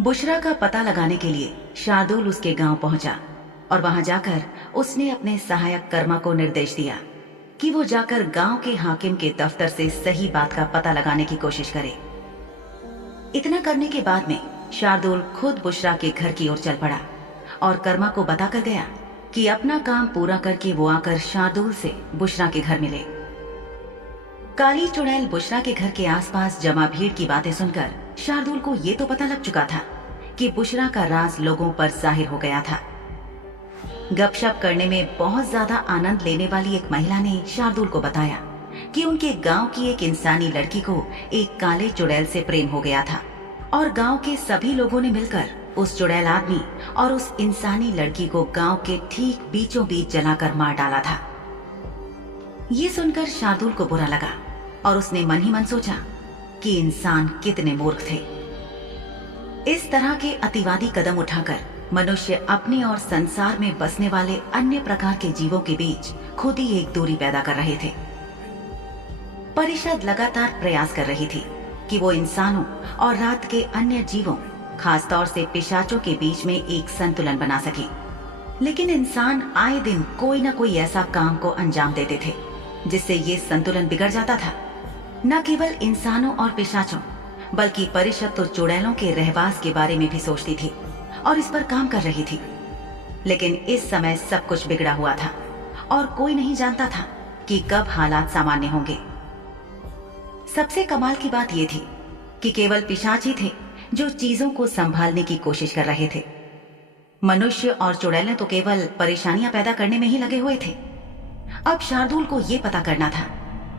बुशरा का पता लगाने के लिए शार्दुल उसके गांव पहुंचा और वहां जाकर उसने अपने सहायक कर्मा को निर्देश दिया कि वो जाकर गांव के हाकिम के दफ्तर से सही बात का पता लगाने की कोशिश करे। इतना करने के बाद में शार्दुल खुद बुशरा के घर की ओर चल पड़ा और कर्मा को बताकर गया कि अपना काम पूरा करके वो आकर शार्दुल से बुशरा के घर मिले। काली चुड़ैल बुशरा के घर के आसपास जमा भीड़ की बातें सुनकर शार्दुल को ये तो पता लग चुका था कि बुशरा का राज लोगों पर जाहिर हो गया था। गपशप करने में बहुत ज्यादा आनंद लेने वाली एक महिला ने शार्दुल को बताया कि उनके गांव की एक इंसानी लड़की को एक काले चुड़ैल से प्रेम हो गया था और गांव के सभी लोगों ने मिलकर उस चुड़ैल आदमी और उस इंसानी लड़की को गांव के ठीक बीचों बीच जलाकर मार डाला था। ये सुनकर शार्दुल को बुरा लगा और उसने मन ही मन सोचा कि इंसान कितने मूर्ख थे। इस तरह के अतिवादी कदम उठाकर मनुष्य अपने और संसार में बसने वाले अन्य प्रकार के जीवों के बीच खुद ही एक दूरी पैदा कर रहे थे। परिषद लगातार प्रयास कर रही थी कि वो इंसानों और रात के अन्य जीवों, खासतौर से पिशाचों के बीच में एक संतुलन बना सके, लेकिन इंसान आए दिन कोई न कोई ऐसा काम को अंजाम देते थे जिससे ये संतुलन बिगड़ जाता था। न केवल इंसानों और पिशाचों बल्कि परिषद तो चुड़ैलों के रहवास के बारे में भी सोचती थी और इस पर काम कर रही थी। लेकिन इस समय सब कुछ बिगड़ा हुआ था और कोई नहीं जानता था कि कब हालात सामान्य होंगे। सबसे कमाल की बात यह थी कि केवल पिशाच ही थे जो चीजों को संभालने की कोशिश कर रहे थे। मनुष्य और चुड़ैलें तो केवल परेशानियां पैदा करने में ही लगे हुए थे। अब शार्दुल को यह पता करना था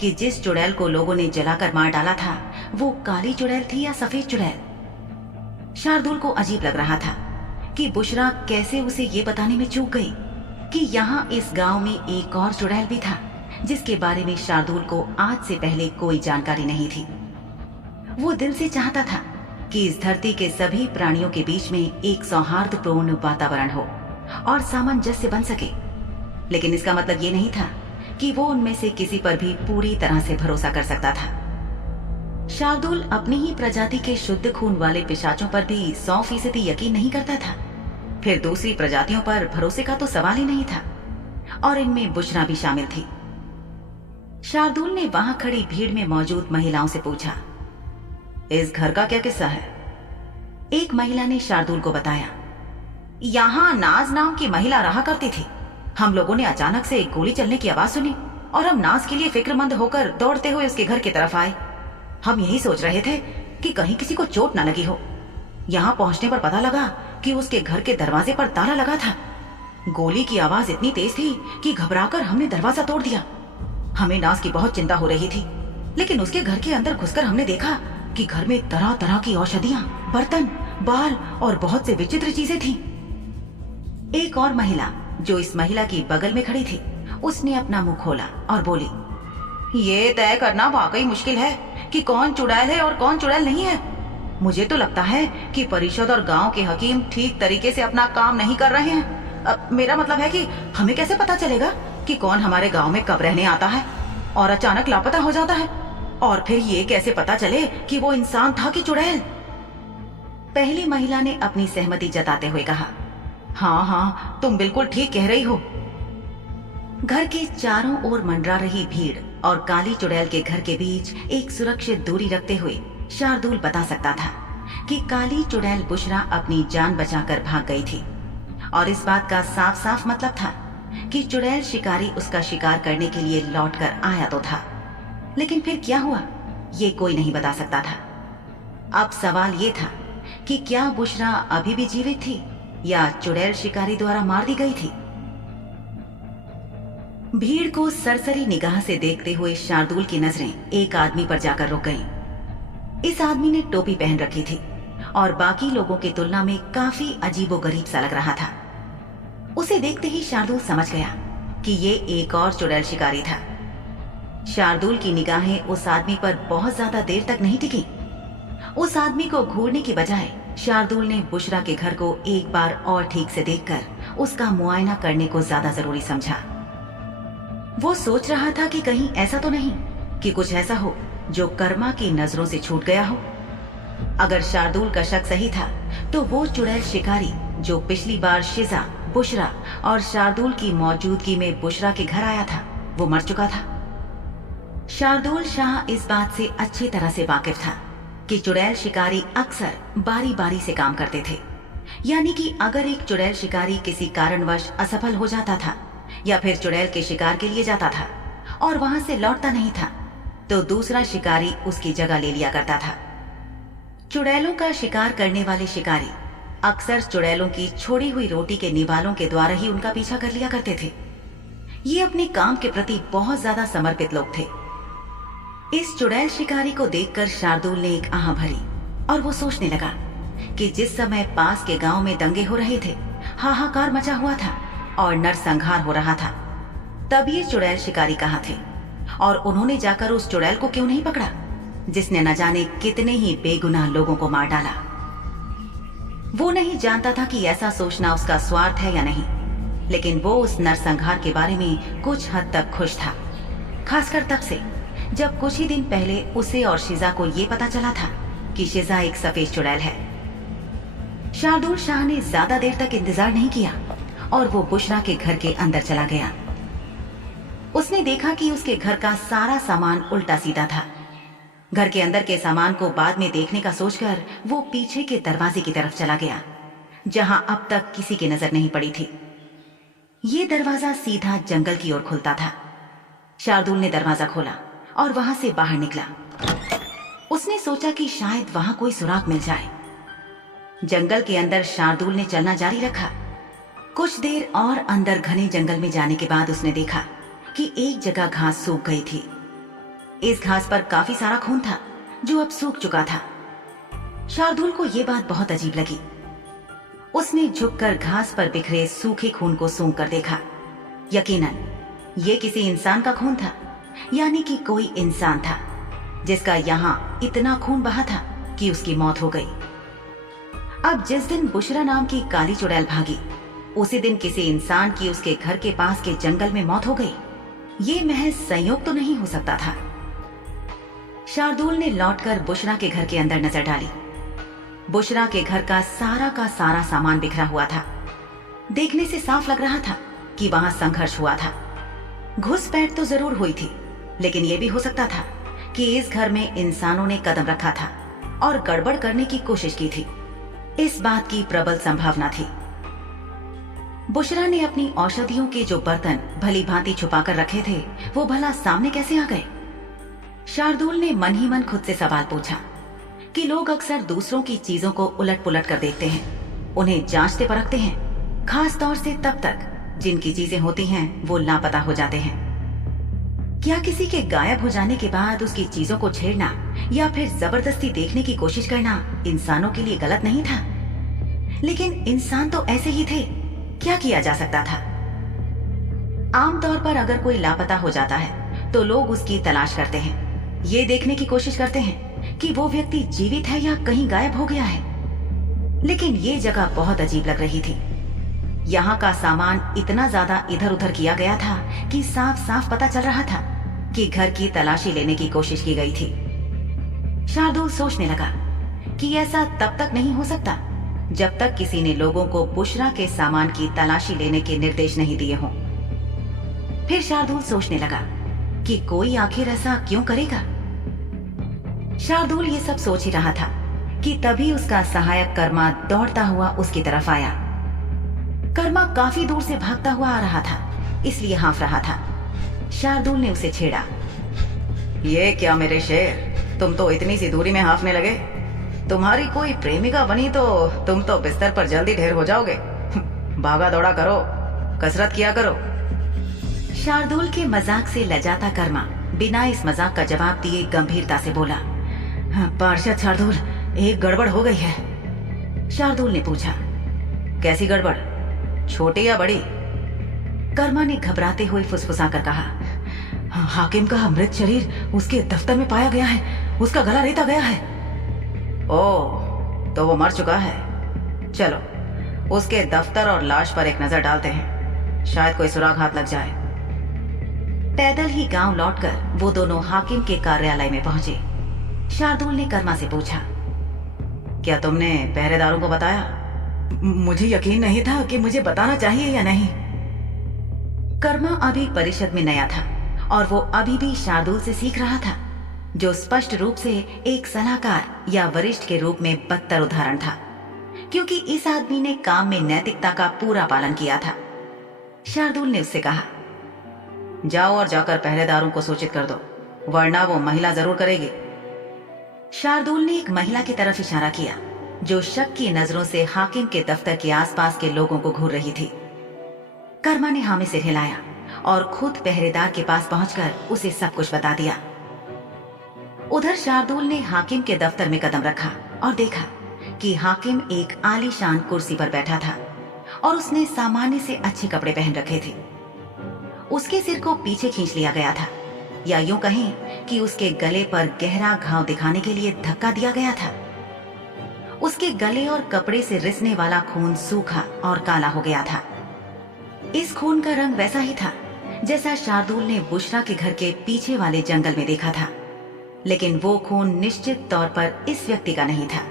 कि जिस चुड़ैल को लोगों ने जलाकर मार डाला था वो काली चुड़ैल थी या सफेद चुड़ैल। शार्दुल को अजीब लग रहा था कि बुशरा कैसे उसे ये बताने में चूक गई कि यहाँ इस गांव में एक और चुड़ैल भी था जिसके बारे में शार्दुल को आज से पहले कोई जानकारी नहीं थी। वो दिल से चाहता था कि इस धरती के सभी प्राणियों के बीच में एक सौहार्दपूर्ण वातावरण हो और सामंजस्य बन सके, लेकिन इसका मतलब ये नहीं था कि वो उनमें से किसी पर भी पूरी तरह से भरोसा कर सकता था। शार्दुल अपनी ही प्रजाति के शुद्ध खून वाले पिशाचों पर भी 100% यकीन नहीं करता था, फिर दूसरी प्रजातियों पर भरोसे का तो सवाल ही नहीं था, और इनमें बुशरा भी शामिल थी। शार्दुल ने वहां खड़ी भीड़ में मौजूद महिलाओं से पूछा, इस घर का क्या किस्सा है? एक महिला ने शार्दुल को बताया, यहाँ नाज नाम की महिला रहा करती थी। हम लोगों ने अचानक से एक गोली चलने की आवाज सुनी और हम नाज के लिए फिक्रमंद होकर दौड़ते हुए उसके घर की तरफ आए। हम यही सोच रहे थे कि कहीं किसी को चोट न लगी हो। यहाँ पहुंचने पर पता लगा कि उसके घर के दरवाजे पर ताला लगा था। गोली की आवाज इतनी तेज थी कि घबराकर हमने दरवाजा तोड़ दिया। हमें नाज की बहुत चिंता हो रही थी, लेकिन उसके घर के अंदर घुसकर हमने देखा कि घर में तरह तरह की औषधियां, बर्तन, बाल और बहुत से विचित्र चीजें थीं। एक और महिला जो इस महिला की बगल में खड़ी थी, उसने अपना मुंह खोला और बोली, ये तय करना वाकई मुश्किल है कि कौन चुड़ैल है और कौन चुड़ैल नहीं है। मुझे तो लगता है कि परिषद और गांव के हकीम ठीक तरीके से अपना काम नहीं कर रहे हैं। अब मेरा मतलब है कि हमें कैसे पता चलेगा कि कौन हमारे गांव में कब रहने आता है और अचानक लापता हो जाता है, और फिर ये कैसे पता चले कि वो इंसान था कि चुड़ैल? पहली महिला ने अपनी सहमति जताते हुए कहा, हाँ हाँ, तुम बिल्कुल ठीक कह रही हो। घर के चारों ओर मंडरा रही भीड़ और काली चुड़ैल के घर के बीच एक सुरक्षित दूरी रखते हुए शार्दुल बता सकता था कि काली चुड़ैल बुशरा अपनी जान बचाकर भाग गई थी, और इस बात का साफ साफ मतलब था कि चुड़ैल शिकारी उसका शिकार करने के लिए लौटकर आया तो था, लेकिन फिर क्या हुआ ये कोई नहीं बता सकता था। अब सवाल ये था कि क्या बुशरा अभी भी जीवित थी या चुड़ैल शिकारी द्वारा मार दी गई थी। भीड़ को सरसरी निगाह से देखते हुए शार्दुल की नजरें एक आदमी पर जाकर रुक गईं। इस आदमी ने टोपी पहन रखी थी और बाकी लोगों की तुलना में काफी अजीबोगरीब सा लग रहा था। उसे देखते ही शार्दुल समझ गया कि ये एक और चुड़ैल शिकारी था। शार्दुल की निगाहें उस आदमी पर बहुत ज्यादा देर तक नहीं टिकी। उस आदमी को घूरने की बजाय शार्दुल ने बुशरा के घर को एक बार और ठीक से देखकर उसका मुआयना करने को ज्यादा जरूरी समझा। वो सोच रहा था कि कहीं ऐसा तो नहीं कि कुछ ऐसा हो जो कर्मा की नजरों से छूट गया हो। अगर शार्दुल का शक सही था तो वो चुड़ैल शिकारी जो पिछली बार शिजा, बुशरा और शार्दुल की मौजूदगी में बुशरा के घर आया था, वो मर चुका था। शार्दुल शाह इस बात से अच्छी तरह से वाकिफ था कि चुड़ैल शिकारी अक्सर बारी बारी से काम करते थे। यानी कि अगर एक चुड़ैल शिकारी किसी कारणवश असफल हो जाता था या फिर चुड़ैल के शिकार के लिए जाता था और वहां से लौटता नहीं था, तो दूसरा शिकारी उसकी जगह ले लिया करता था। चुड़ैलों का शिकार करने वाले शिकारी अक्सर चुड़ैलों की छोड़ी हुई रोटी के निवालों के द्वारा ही उनका पीछा कर लिया करते थे। ये अपने काम के प्रति बहुत ज्यादा समर्पित लोग थे। इस चुड़ैल शिकारी को देखकर शार्दुल ने एक आह भरी और वो सोचने लगा कि जिस समय पास के गांव में दंगे हो रहे थे, हाहाकार मचा हुआ था और नरसंहार हो रहा था, तब ये चुड़ैल शिकारी कहाँ थे और उन्होंने जाकर उस चुड़ैल को क्यों नहीं पकड़ा जिसने न जाने कितने ही बेगुनाह लोगों को मार डाला। वो नहीं जानता था कि ऐसा सोचना उसका स्वार्थ है या नहीं, लेकिन वो उस नरसंहार के बारे में कुछ हद तक खुश था, खासकर तब से जब कुछ ही दिन पहले उसे और शिजा को ये पता चला था कि शिजा एक सफेद चुड़ैल है। शार्दुल शाह ने ज्यादा देर तक इंतजार नहीं किया और वो बुशरा के घर के अंदर चला गया। उसने देखा कि उसके घर का सारा सामान उल्टा सीधा था। घर के अंदर के सामान को बाद में देखने का सोचकर वो पीछे के दरवाजे की तरफ चला गया, जहां अब तक किसी की नजर नहीं पड़ी थी। ये दरवाजा सीधा जंगल की ओर खुलता था। शार्दुल ने दरवाजा खोला और वहां से बाहर निकला। उसने सोचा कि शायद वहां कोई सुराग मिल जाए। जंगल के अंदर शार्दुल ने चलना जारी रखा। कुछ देर और अंदर घने जंगल में जाने के बाद उसने देखा कि एक जगह घास सूख गई थी। इस घास पर काफी सारा खून था जो अब सूख चुका था। शार्दुल को यह बात बहुत अजीब लगी। उसने झुककर घास पर बिखरे सूखे खून को सूंघ कर देखा। यकीनन ये किसी इंसान का खून था, यानी कि कोई इंसान था जिसका यहाँ इतना खून बहा था कि उसकी मौत हो गई। अब जिस दिन बुशरा नाम की काली चुड़ैल भागी, उसी दिन किसी इंसान की उसके घर के पास के जंगल में मौत हो गई। ये महज संयोग तो नहीं हो सकता था। शार्दुल ने लौटकर बुशरा के घर के अंदर नजर डाली। बुशरा के घर का सारा सामान बिखरा हुआ था। देखने से साफ लग रहा था कि वहां संघर्ष हुआ था। घुसपैठ तो जरूर हुई थी, लेकिन यह भी हो सकता था कि इस घर में इंसानों ने कदम रखा था और गड़बड़ करने की कोशिश की थी। इस बात की प्रबल संभावना थी। बुशरा ने अपनी औषधियों के जो बर्तन भली भांति छुपाकर रखे थे, वो भला सामने कैसे आ गए? शार्दुल ने मन ही मन खुद से सवाल पूछा कि लोग अक्सर दूसरों की चीजों को उलट पुलट कर देखते हैं, उन्हें जांचते परखते हैं, खास तौर से तब तक जिनकी चीजें होती हैं वो लापता हो जाते हैं। क्या किसी के गायब हो जाने के बाद उसकी चीजों को छेड़ना या फिर जबरदस्ती देखने की कोशिश करना इंसानों के लिए गलत नहीं था? लेकिन इंसान तो ऐसे ही थे, क्या किया जा सकता था? आमतौर पर अगर कोई लापता हो जाता है तो लोग उसकी तलाश करते हैं, ये देखने की कोशिश करते हैं कि वो व्यक्ति जीवित है या कहीं गायब हो गया है। लेकिन ये जगह बहुत अजीब लग रही थी। यहाँ का सामान इतना ज्यादा इधर उधर किया गया था कि साफ साफ पता चल रहा था कि घर की तलाशी लेने की कोशिश की गई थी। शार्दुल सोचने लगा कि ऐसा तब तक नहीं हो सकता जब तक किसी ने लोगों को बुशरा के सामान की तलाशी लेने के निर्देश नहीं दिए हों। फिर शार्दुल सोचने लगा कि कोई आखिर ऐसा क्यों करेगा। शार्दुल ये सब सोच ही रहा था कि तभी उसका सहायक कर्मा दौड़ता हुआ उसकी तरफ आया। कर्मा काफी दूर से भागता हुआ आ रहा था, इसलिए हाँफ रहा था। शार्दुल ने उसे छेड़ा। ये क्या मेरे शेर, तुम तो इतनी सी दूरी में हाँफने लगे। तुम्हारी कोई प्रेमिका बनी तो तुम तो बिस्तर पर जल्दी ढेर हो जाओगे। भागा दौड़ा करो, कसरत किया करो। शार्दुल के मजाक से लजाता कर्मा बिना इस मजाक का जवाब दिए गंभीरता से बोला, पार्षद शार्दुल, एक गड़बड़ हो गई है। शार्दुल ने पूछा, कैसी गड़बड़, छोटी या बड़ी? कर्मा ने घबराते हुए फुसफुसाकर कहा, हाकिम का मृत शरीर उसके दफ्तर में पाया गया है, उसका गला रेता गया है। ओह, तो वो मर चुका है। चलो उसके दफ्तर और लाश पर एक नजर डालते हैं, शायद कोई सुराग हाथ लग जाए। पैदल ही गांव लौटकर वो दोनों हाकिम के कार्यालय में पहुंचे। शार्दुल ने कर्मा से पूछा, क्या तुमने पहरेदारों को बताया? मुझे यकीन नहीं था कि मुझे बताना चाहिए या नहीं। कर्मा अभी परिषद में नया था और वो अभी भी शार्दुल से सीख रहा था, जो स्पष्ट रूप से एक सलाहकार या वरिष्ठ के रूप में बदतर उदाहरण था, क्योंकि इस आदमी ने काम में नैतिकता का पूरा पालन किया था। शार्दुल ने उससे कहा, जाओ और जाकर पहरेदारों को सूचित कर दो, वरना वो महिला जरूर करेगी। शार्दुल ने एक महिला की तरफ इशारा किया, जो शक की नजरों से हाकिम के दफ्तर के आसपास के लोगों को घूर रही थी। कर्मा ने हामी से हिलाया और खुद पहरेदार के पास पहुंचकर उसे सब कुछ बता दिया। उधर शार्दुल ने हाकिम के दफ्तर में कदम रखा और देखा कि हाकिम एक आलीशान कुर्सी पर बैठा था और उसने सामान्य से अच्छे कपड़े पहन रखे थे। उसके सिर को पीछे खींच लिया गया था, या यूं कहें कि उसके गले पर गहरा घाव दिखाने के लिए धक्का दिया गया था। उसके गले और कपड़े से रिसने वाला खून सूखा और काला हो गया था। इस खून का रंग वैसा ही था जैसा शार्दुल ने बुशरा के घर के पीछे वाले जंगल में देखा था, लेकिन वो खून निश्चित तौर पर इस व्यक्ति का नहीं था।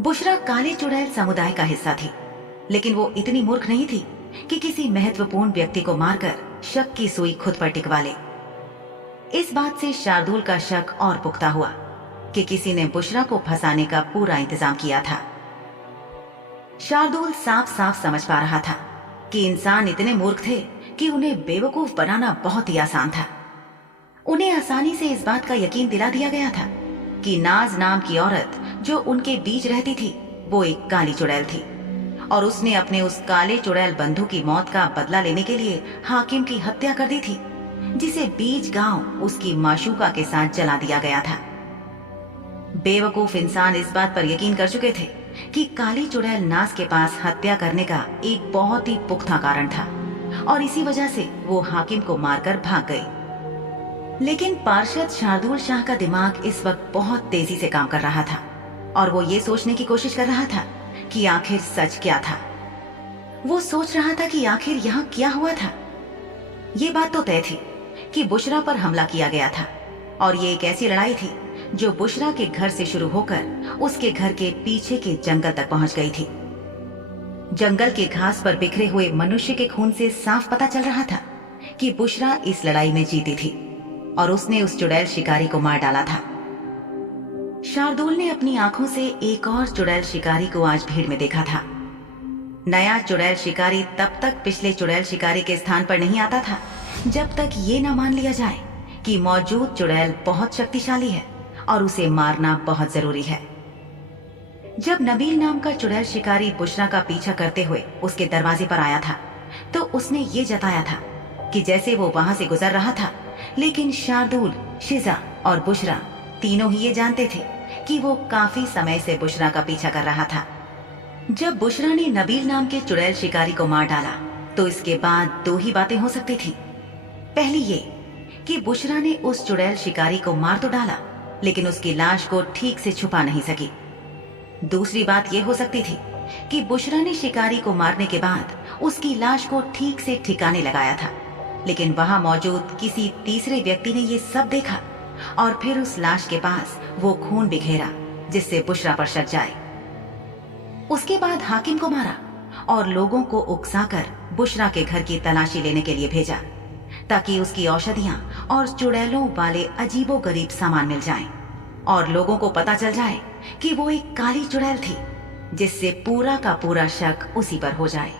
बुशरा काले चुड़ैल समुदाय का हिस्सा थी, लेकिन वो इतनी मूर्ख नहीं थी कि किसी महत्वपूर्ण व्यक्ति को मारकर शक की सुई खुद पर टिकवा ले। इस बात से शार्दुल का शक और पुख्ता हुआ कि किसी ने बुशरा को फंसाने का पूरा इंतजाम किया था। शार्दुल साफ साफ समझ पा रहा था कि इंसान इतने मूर्ख थे कि उन्हें बेवकूफ बनाना बहुत ही आसान था। उन्हें आसानी से इस बात का यकीन दिला दिया गया था कि नाज नाम की औरत जो उनके बीच रहती थी वो एक काली चुड़ैल थी, और उसने अपने उस काले चुड़ैल बंधु की मौत का बदला लेने के लिए हाकिम की हत्या कर दी थी, जिसे बीच गांव उसकी माशूका के साथ जला दिया गया था। बेवकूफ इंसान इस बात पर यकीन कर चुके थे कि काली चुड़ैल नाज के पास हत्या करने का एक बहुत ही पुख्ता कारण था, और इसी वजह से वो हाकिम को मारकर भाग गई। लेकिन पार्षद शार्दुल शाह का दिमाग इस वक्त बहुत तेजी से काम कर रहा था, और वो ये सोचने की कोशिश कर रहा था कि आखिर सच क्या था। वो सोच रहा था कि आखिर यहाँ क्या हुआ था। ये बात तो तय थी कि बुशरा पर हमला किया गया था, और ये एक ऐसी लड़ाई थी जो बुशरा के घर से शुरू होकर उसके घर के पीछे के जंगल तक पहुंच गई थी। जंगल के घास पर बिखरे हुए मनुष्य के खून से साफ पता चल रहा था कि बुशरा इस लड़ाई में जीती थी, और उसने उस चुड़ैल शिकारी को मार डाला था। शार्दुल ने अपनी आंखों से एक और चुड़ैल शिकारी को आज भीड़ में देखा था। नया चुड़ैल शिकारी तब तक पिछले चुड़ैल शिकारी के स्थान पर नहीं आता था जब तक ये न मान लिया जाए कि मौजूद चुड़ैल बहुत शक्तिशाली है और उसे मारना बहुत जरूरी है। जब नबील नाम का चुड़ैल शिकारी बुशरा का पीछा करते हुए उसके दरवाजे पर आया था, तो उसने ये जताया था कि जैसे वो वहां से गुजर रहा था, लेकिन शार्दुल, शिजा और बुशरा तीनों ही ये जानते थे कि वो काफी समय से बुशरा का पीछा कर रहा था। जब बुशरा ने नबील नाम के चुड़ैल शिकारी को मार डाला, तो इसके बाद दो ही बातें हो सकती थी। पहली ये कि बुशरा ने उस चुड़ैल शिकारी को मार तो डाला, लेकिन उसकी लाश को ठीक से छुपा नहीं सकी। दूसरी बात यह हो सकती थी कि बुशरा ने शिकारी को मारने के बाद उसकी लाश को ठीक से ठिकाने लगाया था, लेकिन वहां मौजूद किसी तीसरे व्यक्ति ने ये सब देखा और फिर उस लाश के पास वो खून बिखेरा जिससे बुशरा पर शक जाए। उसके बाद हाकिम को मारा और लोगों को उकसाकर बुशरा के घर की तलाशी लेने के लिए भेजा, ताकि उसकी औषधियां और चुड़ैलों वाले अजीबोगरीब सामान मिल जाएं और लोगों को पता चल जाए कि वो एक काली चुड़ैल थी, जिससे पूरा का पूरा शक उसी पर हो जाए।